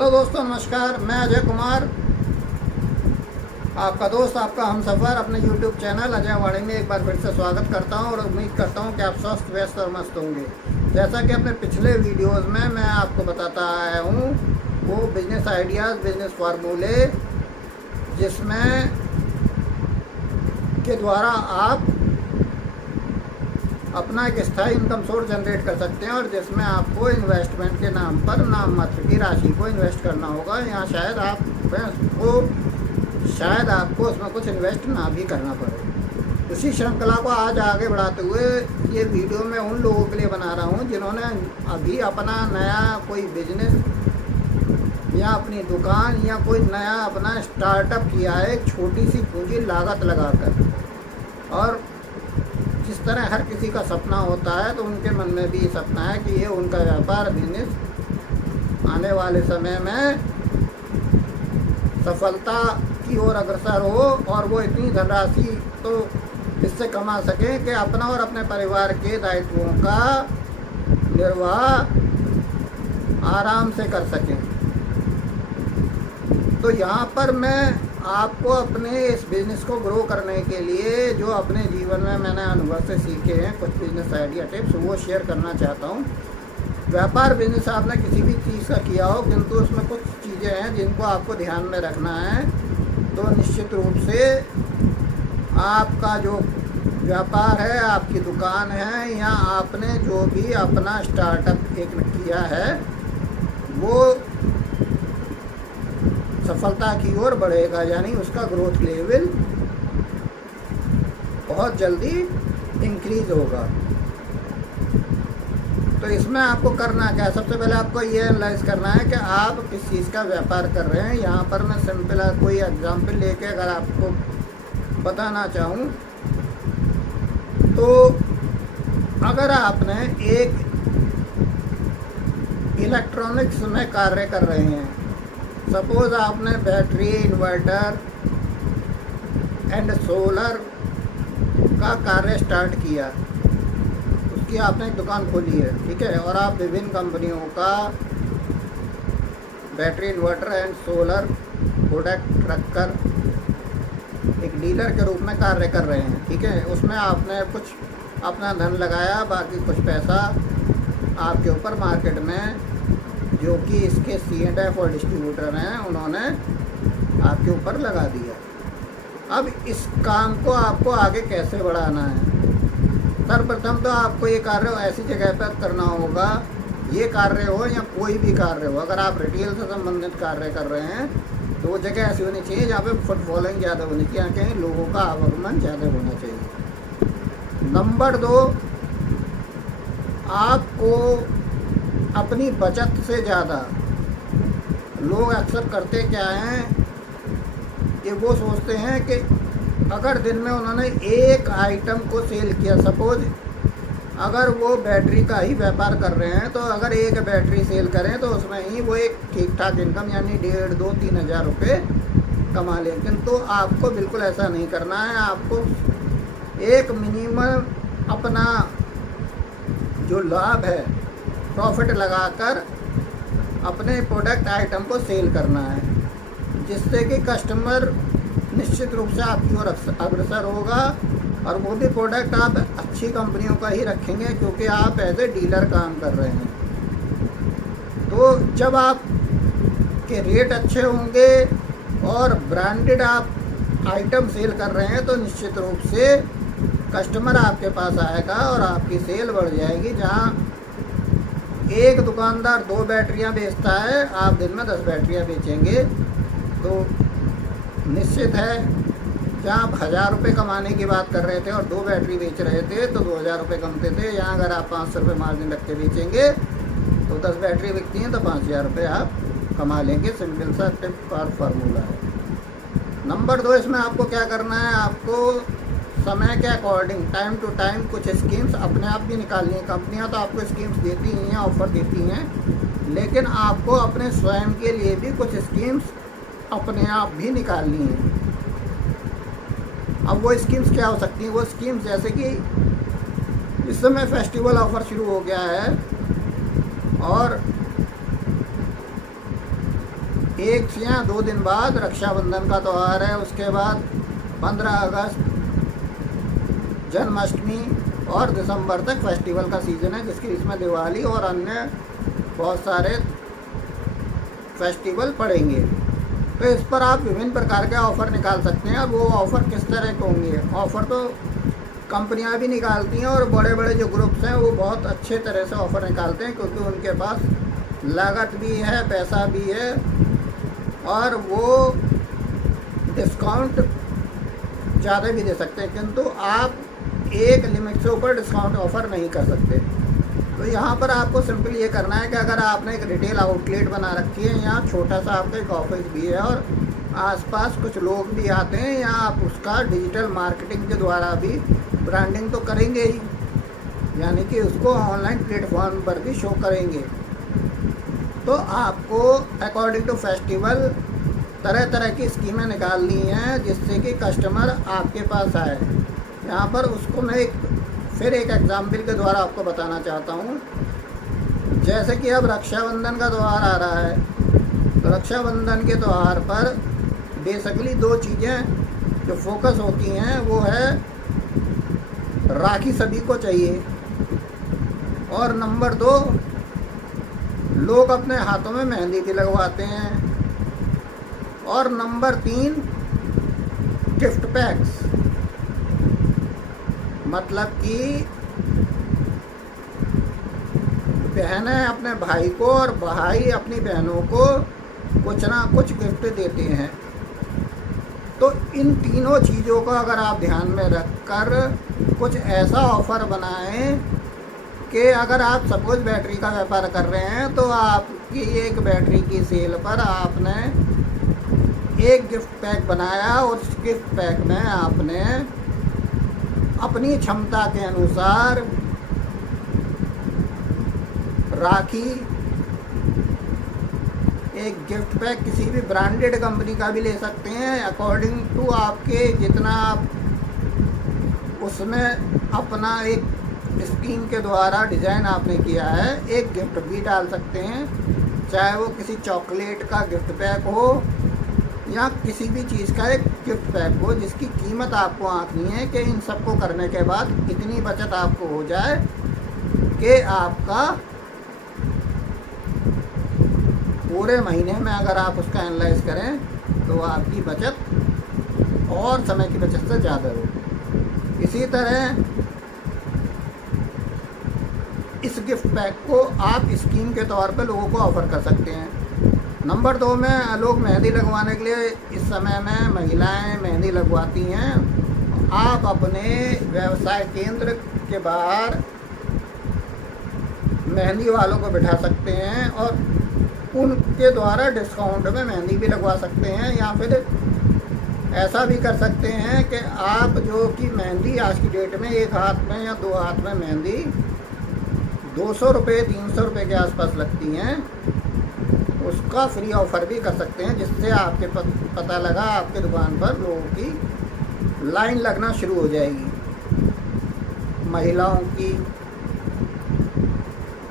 Hello दोस्तों, नमस्कार। मैं अजय कुमार, आपका दोस्त, आपका हमसफ़र अपने यूट्यूब चैनल अजय वाणी में एक बार फिर से स्वागत करता हूं और उम्मीद करता हूं कि आप स्वस्थ, व्यस्त और मस्त होंगे। जैसा कि अपने पिछले वीडियोस में मैं आपको बताता आया हूं, वो बिजनेस आइडियाज़, बिजनेस फार्मूले, जिसमें के द्वारा आप अपना एक स्थायी इनकम सोर्स जनरेट कर सकते हैं और जिसमें आपको इन्वेस्टमेंट के नाम पर नाम मात्र की राशि को इन्वेस्ट करना होगा। यहाँ शायद आपको उसमें कुछ इन्वेस्ट ना भी करना पड़े। इसी श्रृंखला को आज आगे बढ़ाते हुए ये वीडियो मैं उन लोगों के लिए बना रहा हूँ जिन्होंने अभी अपना नया कोई बिजनेस या अपनी दुकान या कोई नया अपना स्टार्टअप किया है छोटी सी पूंजी लागत लगाकर। और जिस तरह हर किसी का सपना होता है तो उनके मन में भी ये सपना है कि ये उनका व्यापार, बिजनेस आने वाले समय में सफलता की ओर अग्रसर हो और वो इतनी धनराशि तो इससे कमा सकें कि अपना और अपने परिवार के दायित्वों का निर्वाह आराम से कर सकें। तो यहाँ पर मैं आपको अपने इस बिज़नेस को ग्रो करने के लिए जो अपने जीवन में मैंने अनुभव से सीखे हैं कुछ बिज़नेस आइडिया टिप्स, वो शेयर करना चाहता हूँ। व्यापार, बिज़नेस आपने किसी भी चीज़ का किया हो, किंतु उसमें कुछ चीज़ें हैं जिनको आपको ध्यान में रखना है। तो निश्चित रूप से आपका जो व्यापार है, आपकी दुकान है, या आपने जो भी अपना स्टार्टअप एक किया है, वो सफलता की ओर बढ़ेगा, यानी उसका ग्रोथ लेवल बहुत जल्दी इंक्रीज होगा। तो इसमें आपको करना क्या है? सबसे पहले आपको ये एनालाइज करना है कि आप किस चीज़ का व्यापार कर रहे हैं। यहाँ पर मैं सिंपल कोई एग्जांपल लेके अगर आपको बताना चाहूँ तो अगर आपने एक इलेक्ट्रॉनिक्स में कार्य कर रहे हैं, सपोज आपने बैटरी, इन्वर्टर एंड सोलर का कार्य स्टार्ट किया, उसकी आपने एक दुकान खोली है, ठीक है, और आप विभिन्न कंपनियों का battery, inverter and solar product रखकर एक डीलर के रूप में कार्य कर रहे हैं, ठीक है। उसमें आपने कुछ अपना धन लगाया, बाकी कुछ पैसा आपके ऊपर मार्केट में जो कि इसके C&F और डिस्ट्रीब्यूटर हैं उन्होंने आपके ऊपर लगा दिया। अब इस काम को आपको आगे कैसे बढ़ाना है? सर्वप्रथम तो आपको ये कार्य ऐसी जगह पर करना होगा, ये कार्य हो या कोई भी कार्य हो, अगर आप रिटेल से संबंधित कार्य कर रहे हैं तो वो जगह ऐसी होनी चाहिए जहाँ पे फुटफॉलिंग ज़्यादा होनी चाहिए, यहाँ कहीं लोगों का आवागमन ज़्यादा होना चाहिए। नंबर 2, आपको अपनी बचत से ज़्यादा, लोग अक्सर करते क्या हैं कि वो सोचते हैं कि अगर दिन में उन्होंने एक आइटम को सेल किया, सपोज अगर वो बैटरी का ही व्यापार कर रहे हैं तो अगर एक बैटरी सेल करें तो उसमें ही वो एक ठीक ठाक इनकम यानी 1,500, 2,000, 3,000 रुपये कमा लें। किंतु आपको बिल्कुल ऐसा नहीं करना है। आपको एक मिनिमम अपना जो लाभ है, प्रॉफिट लगाकर अपने प्रोडक्ट आइटम को सेल करना है, जिससे कि कस्टमर निश्चित रूप से आपकी ओर अग्रसर होगा और वो भी प्रोडक्ट आप अच्छी कंपनियों का ही रखेंगे क्योंकि आप एज ए डीलर काम कर रहे हैं। तो जब आप के रेट अच्छे होंगे और ब्रांडेड आप आइटम सेल कर रहे हैं तो निश्चित रूप से कस्टमर आपके पास आएगा और आपकी सेल बढ़ जाएगी। जहाँ एक दुकानदार 2 बैटरियां बेचता है, आप दिन में 10 बैटरियां बेचेंगे, तो निश्चित है जहाँ आप 1,000 रुपये कमाने की बात कर रहे थे और 2 बैटरी बेच रहे थे तो 2,000 रुपये कमते थे। यहाँ अगर आप 500 रुपये मार्जिन रख के बेचेंगे तो 10 बैटरी बिकती हैं तो 5,000 रुपये आप कमा लेंगे। सिंपल सा टिप और फार्मूला है। नंबर 2, इसमें आपको क्या करना है, आपको समय के अकॉर्डिंग टाइम टू टाइम कुछ स्कीम्स अपने आप भी निकालनी है। कंपनियां तो आपको स्कीम्स देती ही हैं, ऑफ़र देती हैं, लेकिन आपको अपने स्वयं के लिए भी कुछ स्कीम्स अपने आप भी निकालनी है। अब वो स्कीम्स क्या हो सकती हैं? वो स्कीम्स जैसे कि इस समय फेस्टिवल ऑफ़र शुरू हो गया है और 1 या 2 दिन बाद रक्षाबंधन का त्यौहार है, उसके बाद 15 अगस्त, जन्माष्टमी और दिसंबर तक फेस्टिवल का सीज़न है, जिसके इसमें दिवाली और अन्य बहुत सारे फेस्टिवल पड़ेंगे। तो इस पर आप विभिन्न प्रकार के ऑफ़र निकाल सकते हैं। और वो ऑफ़र किस तरह के होंगे? ऑफ़र तो कंपनियां भी निकालती हैं और बड़े बड़े जो ग्रुप्स हैं वो बहुत अच्छे तरह से ऑफ़र निकालते हैं, क्योंकि उनके पास लागत भी है, पैसा भी है, और वो डिस्काउंट ज़्यादा भी दे सकते हैं। किंतु आप एक लिमिट से ऊपर डिस्काउंट ऑफ़र नहीं कर सकते। तो यहाँ पर आपको सिंपल ये करना है कि अगर आपने एक रिटेल आउटलेट बना रखी है, यहाँ छोटा सा आपका एक ऑफिस भी है और आसपास कुछ लोग भी आते हैं, यहाँ आप उसका डिजिटल मार्केटिंग के द्वारा भी ब्रांडिंग तो करेंगे ही, यानी कि उसको ऑनलाइन प्लेटफॉर्म पर भी शो करेंगे। तो आपको अकॉर्डिंग टू फेस्टिवल तरह तरह की स्कीमें निकालनी हैं जिससे कि कस्टमर आपके पास आए। यहाँ पर उसको मैं फिर एक एग्जाम्पल के द्वारा आपको बताना चाहता हूँ। जैसे कि अब रक्षाबंधन का त्यौहार आ रहा है, तो रक्षाबंधन के त्यौहार पर बेसिकली 2 चीज़ें जो फोकस होती हैं वो है राखी सभी को चाहिए, और नंबर 2 लोग अपने हाथों में मेहंदी भी लगवाते हैं, और नंबर 3 गिफ्ट पैक्स, मतलब कि बहनें अपने भाई को और भाई अपनी बहनों को कुछ ना कुछ गिफ्ट देते हैं। तो इन तीनों चीज़ों को अगर आप ध्यान में रखकर कुछ ऐसा ऑफ़र बनाएं कि अगर आप सपोज बैटरी का व्यापार कर रहे हैं तो आपकी एक बैटरी की सेल पर आपने एक गिफ्ट पैक बनाया, और उस गिफ्ट पैक में आपने अपनी क्षमता के अनुसार राखी, एक गिफ्ट पैक किसी भी ब्रांडेड कंपनी का भी ले सकते हैं, अकॉर्डिंग टू आपके जितना आप उसमें अपना एक स्कीम के द्वारा डिज़ाइन आपने किया है, एक गिफ्ट भी डाल सकते हैं, चाहे वो किसी चॉकलेट का गिफ्ट पैक हो या किसी भी चीज़ का एक गिफ्ट पैक हो, जिसकी कीमत आपको आंकनी है कि इन सबको करने के बाद इतनी बचत आपको हो जाए कि आपका पूरे महीने में अगर आप उसका एनालाइज करें तो आपकी बचत और समय की बचत से ज़्यादा हो। इसी तरह इस गिफ्ट पैक को आप स्कीम के तौर पर लोगों को ऑफ़र कर सकते हैं। नंबर 2 में लोग मेहंदी लगवाने के लिए इस समय में महिलाएं मेहंदी लगवाती हैं। आप अपने व्यवसाय केंद्र के बाहर मेहंदी वालों को बिठा सकते हैं और उनके द्वारा डिस्काउंट में मेहंदी भी लगवा सकते हैं, या फिर ऐसा भी कर सकते हैं कि आप जो कि मेहंदी आज की डेट में एक हाथ में या 2 हाथ में मेहंदी 200 रुपये 300 रुपये के आसपास लगती हैं, उसका फ्री ऑफ़र भी कर सकते हैं, जिससे आपके पता लगा आपके दुकान पर लोगों की लाइन लगना शुरू हो जाएगी, महिलाओं की।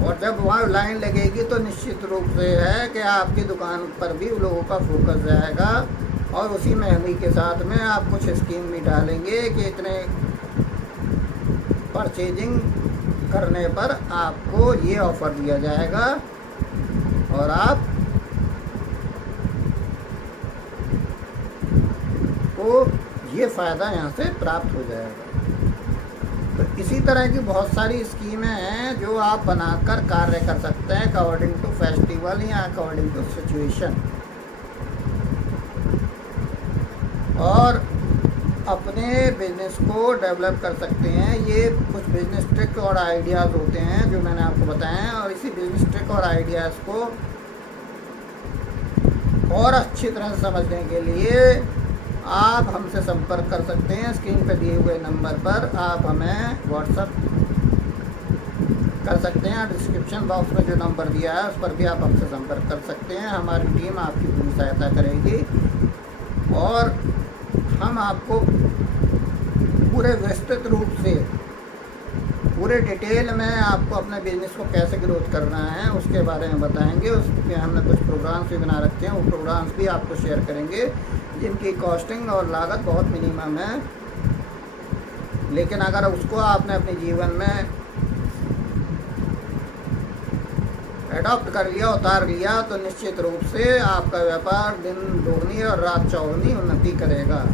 और जब वहाँ लाइन लगेगी तो निश्चित रूप से है कि आपकी दुकान पर भी लोगों का फोकस जाएगा, और उसी मेहंदी के साथ में आप कुछ स्कीम भी डालेंगे कि इतने परचेजिंग करने पर आपको ये ऑफ़र दिया जाएगा और आप को ये फ़ायदा यहाँ से प्राप्त हो जाएगा। तो इसी तरह की बहुत सारी स्कीमें हैं जो आप बनाकर कार्य कर सकते हैं अकॉर्डिंग टू फेस्टिवल या अकॉर्डिंग टू सिचुएशन, और अपने बिजनेस को डेवलप कर सकते हैं। ये कुछ बिजनेस ट्रिक और आइडियाज़ होते हैं जो मैंने आपको बताए हैं, और इसी बिजनेस ट्रिक और आइडियाज़ को और अच्छी तरह से समझने के लिए आप हमसे संपर्क कर सकते हैं। स्क्रीन पर दिए हुए नंबर पर आप हमें व्हाट्सएप कर सकते हैं, डिस्क्रिप्शन बॉक्स में जो नंबर दिया है उस पर भी आप हमसे संपर्क कर सकते हैं। हमारी टीम आपकी पूरी सहायता करेगी और हम आपको पूरे विस्तृत रूप से पूरे डिटेल में आपको अपने बिजनेस को कैसे ग्रोथ करना है उसके बारे में बताएंगे। उसमें हमने कुछ प्रोग्राम्स भी बना रखे हैं, वो प्रोग्राम्स भी आपको शेयर करेंगे जिनकी कॉस्टिंग और लागत बहुत मिनिमम है, लेकिन अगर उसको आपने अपने जीवन में एडॉप्ट कर लिया, उतार लिया, तो निश्चित रूप से आपका व्यापार दिन दोगुनी और रात चौगुनी उन्नति करेगा।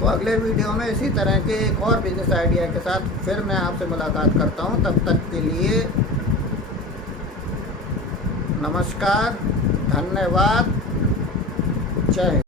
तो अगले वीडियो में इसी तरह के एक और बिजनेस आइडिया के साथ फिर मैं आपसे मुलाकात करता हूं। तब तक के लिए नमस्कार, धन्यवाद, जय हिंद।